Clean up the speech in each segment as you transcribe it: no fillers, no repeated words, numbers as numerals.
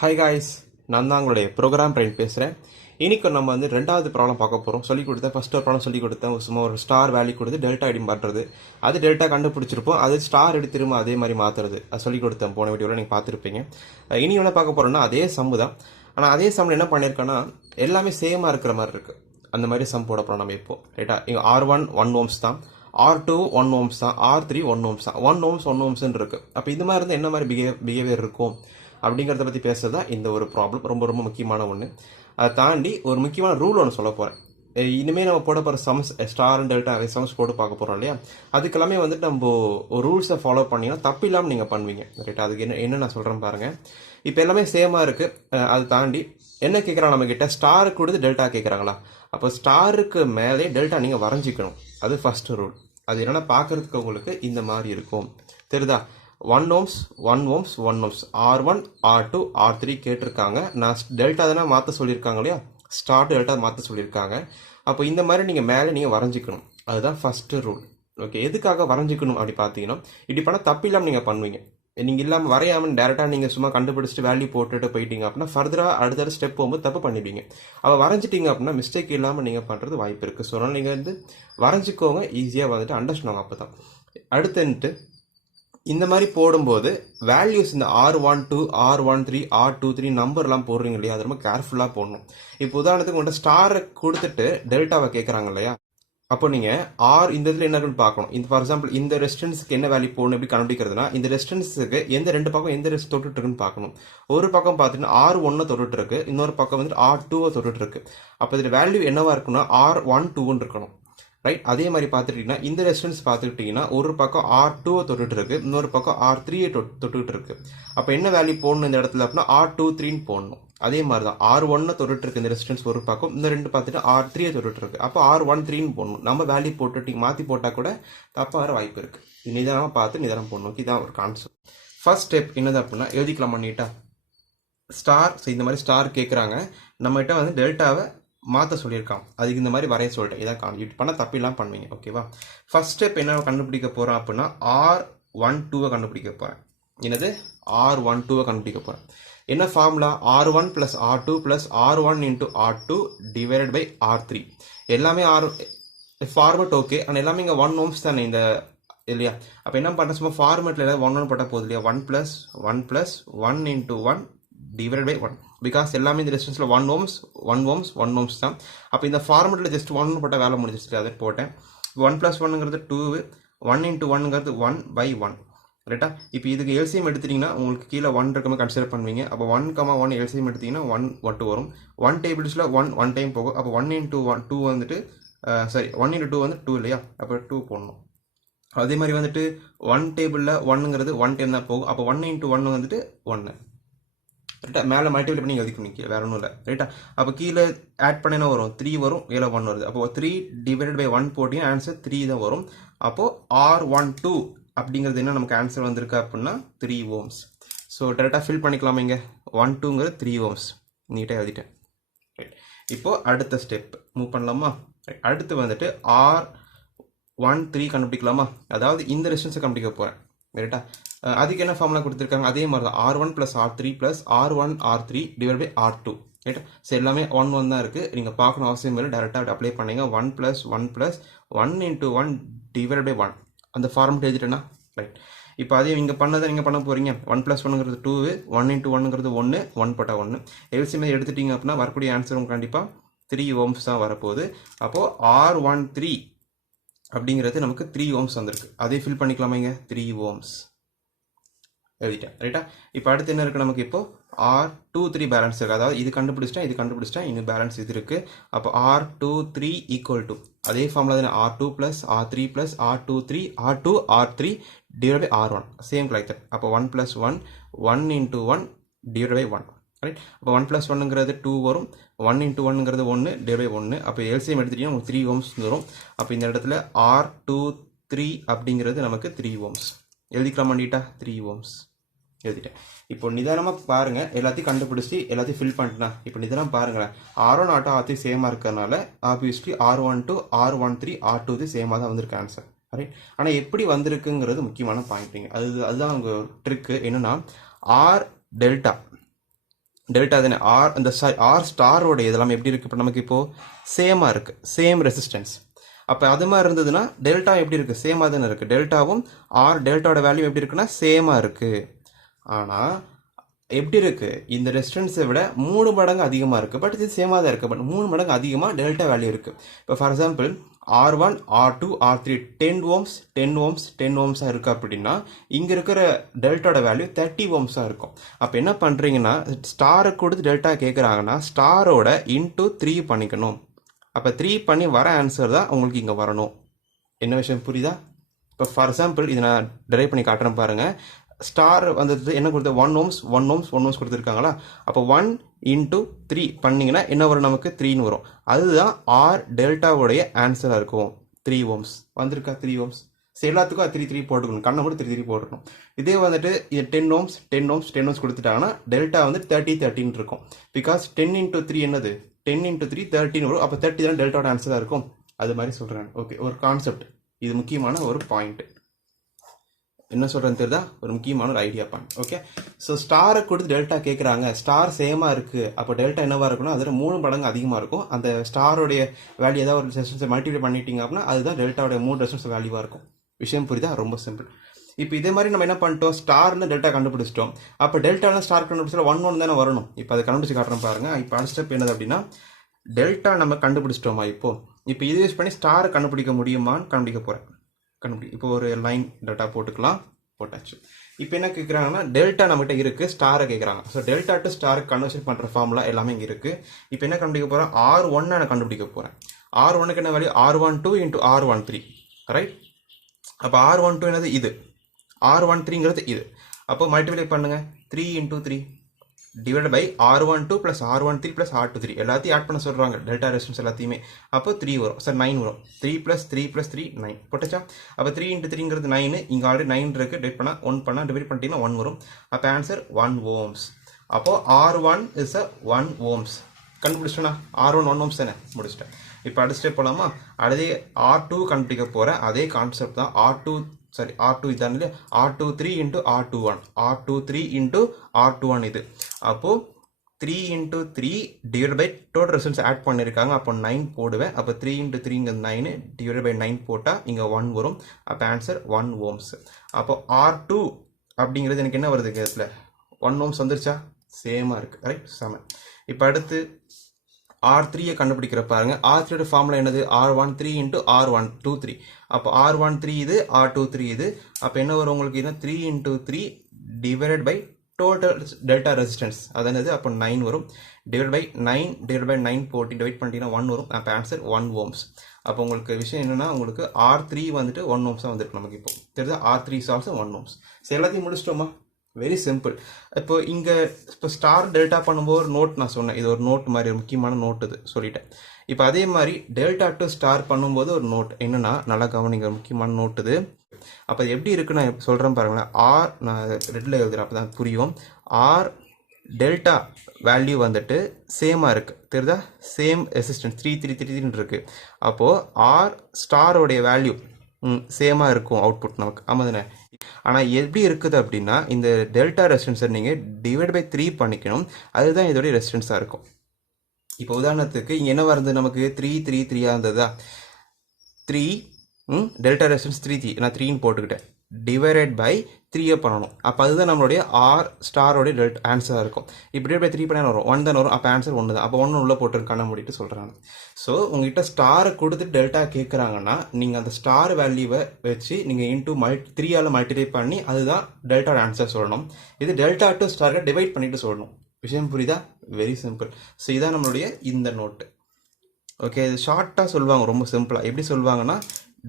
Hi guys, நான் தான் உங்களுடைய ப்ரோக்ராம் ட்ரெயின் பேசுகிறேன். இன்னைக்கு நம்ம வந்து ரெண்டாவது ப்ராப்ளம் பார்க்க போகிறோம். சொல்லிக் கொடுத்தேன், ஃபர்ஸ்ட் ஒரு ப்ராப்ளம் சொல்லிக் கொடுத்தேன். சும்மா ஒரு ஸ்டார் வேல்யூ கொடுத்து டெல்டா ஐடி பண்ணுறது, அது டெல்டா கண்டுபிடிச்சிருப்போம். அது ஸ்டார் எடுத்து திரும்ப அதே மாதிரி மாற்றுறது, அது சொல்லிக் கொடுத்தேன் போன வீடியோவில், நீங்கள் பார்த்துருப்பீங்க. இனி என்ன பார்க்க போகிறோன்னா அதே சம்மு தான். ஆனால் அதே சம்மில் என்ன பண்ணியிருக்கேன்னா எல்லாமே சேமாக இருக்கிற மாதிரி இருக்குது. அந்த மாதிரி சம் போட போகிறோம் நம்ம இப்போ. ரைட்டா, இங்கே R1 1 ohms தான், R2 1 ohms தான், R3 1 ohms தான். 1 ohms 1 ohmsன்னு இருக்குது. அப்போ இந்த மாதிரி இருந்தால் என்ன மாதிரி பிஹேவியர் இருக்கும் அப்படிங்கிறத பற்றி பேசுறது தான் இந்த ஒரு ப்ராப்ளம். ரொம்ப ரொம்ப முக்கியமான ஒன்று. அதை தாண்டி ஒரு முக்கியமான ரூல் ஒன்று சொல்ல போகிறேன். இனிமேல் நம்ம போட போகிற sums star and delta sums போட்டு பார்க்க போகிறோம் இல்லையா, அதுக்கெல்லாமே வந்துட்டு நம்ம ஒரு ரூல்ஸை ஃபாலோ பண்ணிங்கன்னா தப்பு இல்லாமல் நீங்கள் பண்ணுவீங்க. ரைட்டா, அதுக்கு என்ன நான் சொல்கிறேன் பாருங்கள். இப்போ எல்லாமே சேமாக இருக்குது. அதை தாண்டி என்ன கேட்குறாங்க நம்மக்கிட்ட, ஸ்டாருக்கு கொடுத்து டெல்டா கேட்குறாங்களா? அப்போ ஸ்டாருக்கு மேலே டெல்டா நீங்கள் வரைஞ்சிக்கணும். அது ஃபர்ஸ்ட் ரூல். அது என்னென்னா பார்க்குறதுக்கு உங்களுக்கு இந்த மாதிரி இருக்கும், தெரியுதா? 1 ohms 1 ohms 1 ohms R1 R2 R3 கேட்டிருக்காங்க. நான் டெல்டா தானே மாற்ற சொல்லியிருக்காங்க இல்லையா, ஸ்டார் டெல்டா மாற்ற சொல்லியிருக்காங்க. அப்போ இந்த மாதிரி நீங்கள் மேலே நீங்கள் வரைஞ்சிக்கணும். அதுதான் ஃபஸ்ட்டு ரூல். ஓகே, எதுக்காக வரைஞ்சிக்கணும் அப்படி பார்த்தீங்கன்னா, இப்படி பண்ணால் தப்பு இல்லாமல் நீங்கள் பண்ணுவீங்க. நீங்கள் இல்லாமல் வரையாமல் டேரெக்டாக நீங்கள் சும்மா கண்டுபிடிச்சிட்டு வேல்யூ போட்டுட்டு போயிட்டீங்க அப்படின்னா ஃபர்தராக அடுத்த ஸ்டெப் போகும்போது தப்பு பண்ணிடுவீங்க. அப்போ வரைஞ்சிட்டிங்க அப்படின்னா மிஸ்டேக் இல்லாமல் நீங்கள் பண்ணுறது வாய்ப்பு இருக்குது. ஸோ அதனால் நீங்கள் வந்து வரைஞ்சிக்கோங்க, ஈஸியாக வந்துட்டு அண்டர்ஸ்டாண்ட். அப்போ தான் அடுத்துன்ட்டு இந்த மாதிரி போடும்போது வேல்யூஸ் இந்த R12 R13 R23 நம்பர்லாம் போடுறீங்க இல்லையா, அது ரொம்ப கேர்ஃபுல்லாக போடணும். இப்போ உதாரணத்துக்கு உங்கள்கிட்ட ஸ்டாரை கொடுத்துட்டு டெல்டாவை கேட்குறாங்க இல்லையா, அப்போ நீங்கள் இந்த இதில் என்ன இருக்குன்னு பார்க்கணும். இந்த ஃபார் எக்ஸாம்பிள் இந்த ரெசிஸ்டன்ஸுக்கு என்ன வேல்யூ போடணும், எப்படி கண்டுபிடிக்கிறதுனா இந்த ரெசிஸ்டன்ஸுக்கு எந்த ரெண்டு பக்கம் எந்த ரெஸ்ட் தொட்டுட்டு இருக்குன்னு பார்க்கணும். ஒரு பக்கம் பார்த்துட்டு R1 தொட்டுட்டு இருக்கு, இன்னொரு பக்கம் வந்துட்டு R2 தொட்டுட்டு இருக்கு. அப்போ இதில் வேல்யூ என்னவா இருக்குன்னா R12 இருக்கணும். ரைட், அதே மாதிரி பார்த்துட்டீங்கன்னா இந்த ரெசிஸ்டன்ஸ் பார்த்துக்கிட்டிங்கன்னா ஒரு பக்கம் R2 தொட்டுட்டு இருக்கு, இன்னொரு பக்கம் R3 தொட்டுட்டு இருக்கு. அப்போ என்ன வேல்யூ போடணும் இந்த இடத்துல அப்படின்னா R23 போடணும். அதே மாதிரி தான் R1 தொட்டுட்டு இருக்கு இந்த ரெசிஸ்டன்ஸ் ஒரு பக்கம், இந்த ரெண்டு பார்த்துட்டு R3 தொட்டுட்டு இருக்கு. அப்போ R13 போடணும். நம்ம வேல்யூ போட்டுட்டு மாற்றி போட்டால் கூட தப்பாக வர வாய்ப்பு இருக்கு. நிதானமாக பார்த்து நிதானம் போடணும். இதுதான் ஒரு கான்செப்ட். ஃபர்ஸ்ட் ஸ்டெப் என்னது அப்படின்னா எழுதிக்கலாம் பண்ணிட்டா ஸ்டார். இந்த மாதிரி ஸ்டார் கேட்குறாங்க, நம்மகிட்ட வந்து டெல்டாவை மாற்ற சொல்லியிருக்கான், அதுக்கு இந்த மாதிரி வரைய சொல்லிட்டேன். இதான் கான்செப்ட். பண்ணால் தப்பு இல்லாமல் பண்ணுவீங்க. ஓகேவா? ஃபர்ஸ்ட் ஸ்டெப் என்ன கண்டுபிடிக்க போகிறோம் அப்படின்னா R12 கண்டுபிடிக்க போகிறேன். என்னது? R12 கண்டுபிடிக்க போகிறேன். என்ன formula? R1 + R2 + R1 × R2 divided by R3. எல்லாமே ஃபார்மெட் ஓகே, ஆனால் எல்லாமே இங்கே 1 ohms தானே இந்த இல்லையா? அப்போ என்ன பண்ணுறேன், சும்மா ஃபார்மெட்டில் ஏதாவது 1 1 போட்டால் போகுது இல்லையா? 1 + 1 + 1 × 1 டிவைடட் பை 1. பிகாஸ் எல்லாமே இந்த ரெசிஸ்டன்ஸில் 1 ohms 1 ohms 1 ohms தான். அப்போ இந்த ஃபார்மெட்டில் ஜஸ்ட் 1 போட்டால் வேலை முடிஞ்சிச்சு, அதை போட்டேன். 1 + 1ங்கிறது 2, 1 × 1ங்கிறது 1/1. ரைட்டா? இப்போ இதுக்கு எல்சிஎம் எடுத்துட்டிங்கன்னா உங்களுக்கு கீழே 1 இருக்கமே கன்சிடர் பண்ணுவீங்க. அப்போ 1, 1 எல்சிஎம் எடுத்திங்கன்னா 1 மட்டும் வரும். 1 டேபிள்ஸில் 1 டைம் போகும். அப்போ 1 × 1 2 வந்துட்டு 1 × 2 வந்து 2 இல்லையா? அப்போ 2 போடணும். அதே மாதிரி வந்துட்டு 1 டேபிளில் 1ங்கிறது 1 டைம் தான் போகும். அப்போ 1 × 1 வந்துட்டு 1. ரைட்டா? மேலே மல்டிப்ளை பண்ணி எழுதிக்கணும், கீழே வேற ஒன்றும் இல்லை. ரைட்டா? அப்போ கீழே ஆட் பண்ணினா வரும் 3 வரும், மேலே 1 வருது. அப்போ 3 டிவைடட் பை 1 போட்டிங்கன்னா ஆன்சர் 3 தான் வரும். அப்போது R12 அப்படிங்கிறது என்ன நமக்கு ஆன்சர் வந்திருக்கு அப்படின்னா 3 ohms. ஸோ டேரெக்டாக ஃபில் பண்ணிக்கலாமா? இங்கே 12ங்கிறது 3 ohms நீட்டாக எழுதிட்டேன். ரைட், இப்போது அடுத்த ஸ்டெப் மூவ் பண்ணலாமா? அடுத்து வந்துட்டு R13 கண்டுபிடிக்கலாமா? அதாவது இந்த ரெசிஸ்டன்ஸை கண்டுபிடிக்க போகிறேன். ரைட்டா? அதுக்கு என்ன ஃபார்முலா கொடுத்துருக்காங்க? அதே மாதிரி தான் R1 + R3 + R1 R3 divide by R2. ரைட்டா? ஸோ எல்லாமே 1 1 தான் இருக்குது. நீங்கள் பார்க்கணும் அவசியம் இல்லை, டேரெக்டாக அப்ளை பண்ணிங்க. 1 + 1 + 1 × 1 டிவைட் பை 1. அந்த ஃபார்மெட் எழுதிட்டேன்னா ரைட். இப்போ அதே இங்கே பண்ணதை நீங்கள் பண்ண போகிறீங்க. 1 + 1ங்கிறது 2, 1 × 1ங்கிறது 1, 1 போட்டால் 1. எல்சிஎம் எடுத்துட்டீங்க அப்படின்னா வரக்கூடிய ஆன்சர் உங்களுக்கு கண்டிப்பாக 3 ohms தான் வரப்போகுது. அப்போது R13 அப்படிங்கிறது நமக்கு 3 ohms வந்திருக்கு. அதே ஃபில் பண்ணிக்கலாமா? இங்கே 3 ohms எழுதிட்டேன். ரைட்டா? இப்போ அடுத்து என்ன இருக்குது நமக்கு? இப்போ R23 பேலன்ஸ் இருக்குது. அதாவது இது கண்டுபிடிச்சிட்டேன், இன்னும் பேலன்ஸ் இது இருக்குது. அப்போ R23 = அதே ஃபார்முலா தானே, R2 + R3 + R23 R2 R3 divide by R1. Same like that. அப்போ 1 + 1 1 × 1 டிவைட் பை 1. ரைட்? அப்போ 1 + 1ங்கிறது 2 வரும், 1 × 1ங்கிறது 1 டிவைட் பை 1. அப்போ எல்சிஎம் எடுத்துட்டீங்கன்னா உங்களுக்கு 3 ohms வரும். அப்போ இந்த இடத்துல R23 அப்படிங்கிறது நமக்கு 3 ohms எழுதிக்கலாம் பண்ணிட்டா 3 ohms எழுதிட்டேன். இப்போ நிதானமாக பாருங்கள், எல்லாத்தையும் கண்டுபிடிச்சி எல்லாத்தையும் ஃபில் பண்ணிட்டேன்னா இப்போ நிதானம் பாருங்களேன். R1 R2 R3 சேமாக இருக்கிறதுனால ஆப்வியஸ்லி R12 R13 R23 சேமாக தான் வந்திருக்கு ஆன்சர். ரைட்? ஆனால் எப்படி வந்திருக்குங்கிறது முக்கியமான பாயிண்ட்டுங்க. அதுதான் அவங்க ட்ரிக்கு. என்னென்னா R டெல்டா டெல்டா தானே ஆர் அந்த ஆர் ஸ்டாரோட இதெல்லாம் எப்படி இருக்குது? இப்போ நமக்கு இப்போது சேமாக இருக்குது, சேம் ரெசிஸ்டன்ஸ். அப்போ அது மாதிரி இருந்ததுன்னா டெல்டா எப்படி இருக்குது? சேமாக தானே இருக்குது. டெல்டாவும் டெல்டாவோட வேல்யூ எப்படி இருக்குன்னா சேமாக இருக்குது. ஆனால் எப்படி இருக்குது? இந்த ரெசிஸ்டன்ஸை விட 3 மடங்கு அதிகமாக இருக்குது. பட் இது சேமாக தான் இருக்குது. பட் 3 மடங்கு அதிகமாக டெல்டா வேல்யூ இருக்குது. இப்போ for example R1 R2 R3 10 ohms 10 ohms 10 ohmஸாக இருக்குது அப்படின்னா இங்கே இருக்கிற டெல்டாவோட வேல்யூ 30 ohmஸாக இருக்கும். அப்போ என்ன பண்ணுறீங்கன்னா ஸ்டாருக்கு கொடுத்து டெல்டா கேட்குறாங்கன்னா ஸ்டாரோட இன்ட்டு 3 பண்ணிக்கணும். அப்போ 3 பண்ணி வர ஆன்சர் தான் உங்களுக்கு இங்கே வரணும். என்ன விஷயம் புரியுதா? இப்போ ஃபார் எக்ஸாம்பிள் இதை நான் டெரைவ் பண்ணி காட்டுறேன் பாருங்கள். ஸ்டார் வந்தது என்ன கொடுத்து 1 ohms 1 ohms 1 ohms கொடுத்துருக்காங்களா? அப்போ 1 இன்ட்டு 3 பண்ணிங்கன்னா என்ன வரும்? நமக்கு 3ன்னு வரும். அதுதான் ஆர் டெல்டாவுடைய ஆன்சராக இருக்கும். 3 ohms வந்திருக்கா? 3 ohms. சரி, எல்லாத்துக்கும் 3 போட்டுக்கணும். கண்ணை கூட 3 போட்டுக்கணும். இதே வந்துட்டு இது 10 ohms 10 ohms 10 ohms கொடுத்துட்டாங்கன்னா டெல்டா வந்து 30 30 இருக்கும். பிகாஸ் 10 இன்ட்டு 3 என்னது? 10 இன்ட்டு 3 13 வரும். அப்போ 30 தான் டெல்டாவோட ஆன்சராக இருக்கும். அது மாதிரி சொல்கிறேன். ஓகே, ஒரு கான்செப்ட். இது முக்கியமான ஒரு பாயிண்ட். என்ன சொல்கிறேன்னு தெரியுதா? ஒரு முக்கியமான ஒரு ஐடியா பாயிண்ட். ஓகே, ஸோ ஸ்டாரை கொடுத்து டெல்டா கேட்குறாங்க. ஸ்டார் சேமாக இருக்குது. அப்போ டெல்டா என்னவாக இருக்குன்னா அதில் 3 மடங்கு அதிகமாக இருக்கும். அந்த ஸ்டாரோடைய வேல்யூ ஏதாவது ஒரு ரெசிஸ்டன்ஸை மல்டிப்ளை பண்ணிட்டீங்க அப்படின்னா அதுதான் டெல்டாவோட 3 ரெசிஸ்டன்ஸ் வேல்யூவாக இருக்கும். விஷயம் புரியுதா? ரொம்ப சிம்பிள். இப்போ இதே மாதிரி நம்ம என்ன பண்ணிட்டோம்? ஸ்டார்னு டெல்டா கண்டுபிடிச்சிட்டோம். அப்போ டெல்டாவில் ஸ்டார் கண்டுபிடிச்சா 1 1 தானே வரணும். இப்போ அதை கண்டுபிடிச்சி காட்டுறேன் பாருங்க. இப்போ அடுத்த ஸ்டெப் என்னது அப்படின்னா டெல்டா நம்ம கண்டுபிடிச்சிட்டோமா? இப்போ இது யூஸ் பண்ணி ஸ்டாரை கண்டுபிடிக்க முடியுமான்னு கண்டுபிடிக்க போகிறேன். இப்போ ஒரு லைன் டேட்டா போட்டுக்கலாம். போட்டாச்சு. இப்போ என்ன கேட்குறாங்கன்னா டெல்டா நம்மகிட்ட இருக்குது, ஸ்டாரை கேட்குறாங்க. ஸோ டெல்டா டு ஸ்டாருக்கு கன்வர்ஷன் பண்ணுற ஃபார்முலா எல்லாமே இங்கே இருக்குது. இப்போ என்ன கண்டுபிடிக்க போகிறேன்? R1 நான் கண்டுபிடிக்க போகிறேன். R1க்கு என்ன value? R12 into R13, right? அப்போ R12 என்னது? இது. R13ங்கிறது இது. அப்போ மல்டிப்ளை பண்ணுங்கள். 3 into 3 divide by R12 plus R13 plus R23 எல்லாத்தையும் ஆட் பண்ண சொல்கிறாங்க. டெல்டா ரெசிஸ்டன்ஸ் எல்லாத்தையுமே. அப்போ 3 வரும். சார் 9 வரும். 3 ப்ளஸ் 3 ப்ளஸ் 3 9 போட்டச்சா? அப்போ 3 இன்ட்டு 3ங்கிறது 9. இங்கே ஆல்ரெடி 9 இருக்குது. டிவைட் பண்ணால் 1 பண்ணால் டிவைட் பண்ணிட்டீங்கன்னா 1 வரும். அப்போ ஆன்சர் 1 ohms. அப்போது R1 is a 1 ohms. கண்டுபிடிச்சிட்டோன்னா R1 1 ohms தானே? முடிச்சிட்டேன். இப்போ அடுத்த ஸ்டெப் போகலாமா? அதே R2 கண்டுபிடிக்க போகிறேன். அதே கான்செப்ட் தான். R2 இதான் இல்லையா? R23 into R21 R23 into R21 இது. அப்போது 3 into 3 divide by total resistance add பண்ணியிருக்காங்க. அப்போ 9 போடுவேன். அப்போ 3 இன்ட்டு 3 9 டிவைட் பை 9 போட்டால் இங்கே 1 வரும். அப்போ ஆன்சர் 1 ohms. அப்போ R2 அப்படிங்கிறது எனக்கு என்ன வருது? இதில் 1 ohms வந்துருச்சா? சேமாக இருக்குது, ரைட்? செம. இப்போ அடுத்து R3 கண்டுபிடிக்கிற பாருங்க. R3 ஃபார்முலா என்னது? R13 into R123. அப்போ R13 இது, R23 இது. அப்போ என்ன வரும் உங்களுக்கு? 3 into 3 divide by total delta resistance அதானது? அப்போ 9 வரும். டிவைட் பை 9 போட்டு டிவைட் பண்ணிட்டீங்கன்னா 1 வரும். அப்போ ஆன்சர் 1 ohms. அப்போ உங்களுக்கு விஷயம் என்னென்னா உங்களுக்கு R3 வந்துட்டு 1 ohmஸாக வந்துருக்கு நமக்கு. இப்போ தெரியுதா? R3 is also 1 ohms. So எல்லாத்தையும் முடிச்சிட்டோமா? Very simple. இப்போ ஸ்டார் டெல்டா பண்ணும்போது ஒரு நோட் நான் சொன்னேன். இது ஒரு நோட் மாதிரி, ஒரு முக்கியமான நோட் இது சொல்லிட்டேன். இப்போ அதே மாதிரி டெல்டா டு ஸ்டார் பண்ணும்போது ஒரு நோட் என்னன்னா, நல்லா கவனிங்க, முக்கியமான நோட் இது. அப்போ எப்படி இருக்கு நான் சொல்கிறேன் பாருங்களேன். நான் ரெட்டில் எழுதுறேன், அப்போ தான் புரியும். ஆர் டெல்டா வேல்யூ வந்துட்டு சேமாக இருக்குது, தெரியுதா? சேம் ரெசிஸ்டன்ஸ் 3 இருக்குது. அப்போது ஆர் ஸ்டாரோடைய வேல்யூ சேமாக இருக்கும் அவுட்புட் நமக்கு. ஆமாம் தானே? ஆனால் எப்படி இருக்குது அப்படின்னா இந்த டெல்டா ரெசிஸ்டன்ஸை நீங்கள் டிவைட் பை 3 பண்ணிக்கணும். அதுதான் இதோடைய ரெசிஸ்டன்ஸாக இருக்கும். இப்போ உதாரணத்துக்கு இங்கே என்ன வருது நமக்கு? 3 இருந்ததா? 3 டெல்டா ரெசிஸ்டன்ஸ் 3 நான் 3ன்னு போட்டுக்கிட்டேன். டிவைடட் பை 3 பண்ணணும். அப்போ அதுதான் நம்மளுடைய ஆர் ஸ்டாரோடைய டெல்டா ஆன்சராக இருக்கும். இப்போ டிவைட் பை 3 பண்ண வரும் 1 தான் வரும். அப்போ ஆன்சர் 1 தான். அப்போ 1 உள்ளே போட்டு கண்ண மூடிட்டு சொல்கிறாங்க. ஸோ உங்ககிட்ட ஸ்டாரை கொடுத்துட்டு டெல்டா கேட்குறாங்கன்னா நீங்கள் அந்த ஸ்டார் வேல்யூவை வச்சு நீங்கள் இன்டூ 3ஆல் மல்டிப்ளை பண்ணி அதுதான் டெல்டா ஆன்சர் சொல்லணும். இது டெல்டா டு ஸ்டாரை டிவைட் பண்ணிட்டு சொல்லணும். விஷயம் புரியுதா? Very simple. ஸோ இதான் நம்மளுடைய இந்த நோட்டு. ஓகே, இது ஷார்ட்டாக சொல்லுவாங்க, ரொம்ப சிம்பிளாக. எப்படி சொல்லுவாங்கன்னா,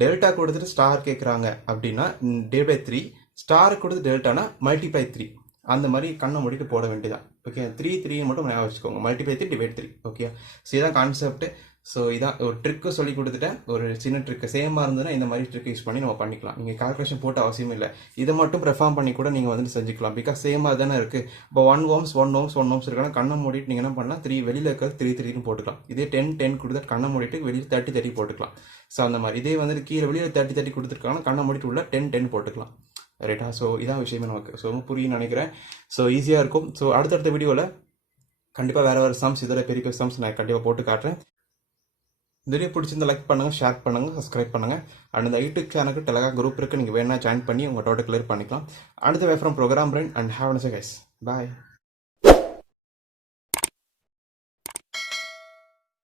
டெல்டா கொடுத்துட்டு ஸ்டார் கேட்குறாங்க அப்படின்னா டிவைட் பை 3, ஸ்டார் கொடுத்து டெல்டானா மல்டிப்ளை 3. அந்த மாதிரி கண்ணை மூடிட்டு போட வேண்டியதான். ஓகே, 3 மட்டும் ஞாபகம் வச்சுக்கோங்க. Multiply 3 divide 3. ஓகே, ஸோ இதான் கான்செப்ட். ஸோ இதான் ஒரு ட்ரிக்கு சொல்லி கொடுத்துட்டேன். ஒரு சின்ன ட்ரிக்கு சேமாக இருந்ததுன்னா இந்த மாதிரி ட்ரிக் யூஸ் பண்ணி நம்ம பண்ணிக்கலாம். நீங்கள் கால்குலேஷன் போட்ட அவசியம் இல்லை. இதை மட்டும் பெர்ஃபார்ம் பண்ணி கூட நீங்கள் வந்து செஞ்சுக்கலாம். பிகாஸ் சேமாக தானே இருக்குது. இப்போ 1 ohms இருக்கானா கண்ணை மூடிட்டு நீங்கள் என்ன பண்ணலாம், 3 வெளியில் இருக்கிறது 3 போட்டுக்கலாம். இதே 10 கொடுத்து கண்ணை மூடிட்டு வெளியில் 30 போட்டுக்கலாம். ஸோ அந்த மாதிரி இதே வந்து கீழே வெளியில் 30 கொடுத்துருக்காங்கன்னா கண்ணை மூடிட்டு உள்ள 10 போட்டுக்கலாம். ரைட்டா? ஸோ இதான் விஷயமே நமக்கு. ஸோ புரியும்னு நினைக்கிறேன். ஸோ ஈஸியாக இருக்கும். ஸோ அடுத்தடுத்த வீடியோவில் கண்டிப்பாக வேறு சம்ஸ் இதோட பெரிய பெரிய சம்ஸ் நான் கண்டிப்பாக போட்டு காட்டுறேன். இந்த வீடியோ பிடிச்சிருந்தா லைக் பண்ணுங்கள், ஷேர் பண்ணுங்கள், சப்ஸ்கிரைப் பண்ணுங்கள். அண்ட் இந்த யூடியூப் சேனலுக்கு டெலகிராம் குரூப் இருக்குது, நீங்கள் வேணா ஜாயின் பண்ணி உங்கள் டவுட்டை கிளியர் பண்ணிக்கலாம். அடுத்த way from Program Brain and have a nice day guys. Bye.